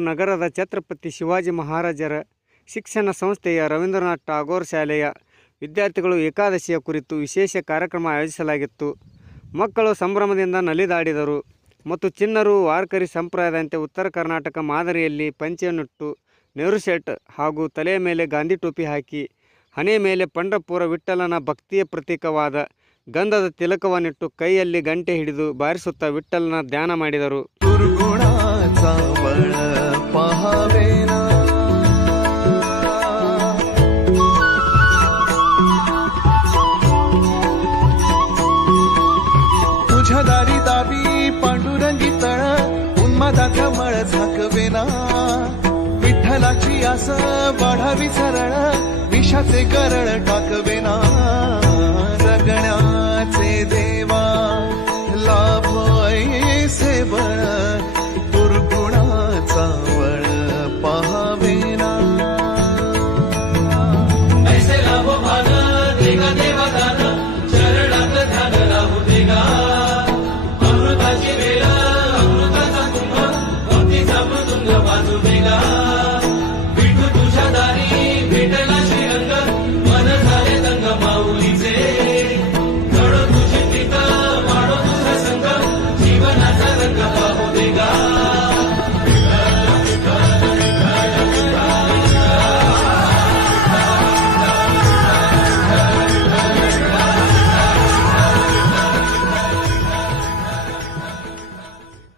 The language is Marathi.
ನಗರದ ಛತ್ರಪತಿ ಶಿವಾಜಿ ಮಹಾರಾಜರ ಶಿಕ್ಷಣ ಸಂಸ್ಥೆಯ ರವೀಂದ್ರನಾಥ್ ಟಾಗೋರ್ ಶಾಲೆಯ ವಿದ್ಯಾರ್ಥಿಗಳು ಏಕಾದಶಿಯ ಕುರಿತು ವಿಶೇಷ ಕಾರ್ಯಕ್ರಮ ಆಯೋಜಿಸಲಾಗಿತ್ತು. ಮಕ್ಕಳು ಸಂಭ್ರಮದಿಂದ ನಲಿದಾಡಿದರು. ಮತ್ತು ಚಿನ್ನರು, ವಾರ್ಕರಿ ಸಂಪ್ರದಾಯದಂತೆ ಉತ್ತರ ಕರ್ನಾಟಕ ಮಾದರಿಯಲ್ಲಿ ಪಂಚೆಯನ್ನುಟ್ಟು ನೆಹರು ಶರ್ಟ್ ಹಾಗೂ ತಲೆಯ ಮೇಲೆ ಗಾಂಧಿ ಟೋಪಿ ಹಾಕಿ, ಹಣೆ ಮೇಲೆ ಪಂಡಪುರ ವಿಠಲನ ಭಕ್ತಿಯ ಪ್ರತೀಕವಾದ ಗಂಧದ ತಿಲಕವನ್ನಿಟ್ಟು ಕೈಯಲ್ಲಿ ಗಂಟೆ ಹಿಡಿದು ಬಾರಿಸುತ್ತಾ ವಿಠಲನ ಧ್ಯಾನ ಮಾಡಿದರು. दुर्गुणाचा बळ पहावेना. तुझ्या दारी दाबी पांडुरंगी तळ उन्मादाचा मळ झाकवेना. विठ्ठलाची आस वाढावी सरळ विषाचे करळ टाकवेना. अमृताची वेला अमृताचा कुंभ भक्तीचा मृदुंग वाजू वेला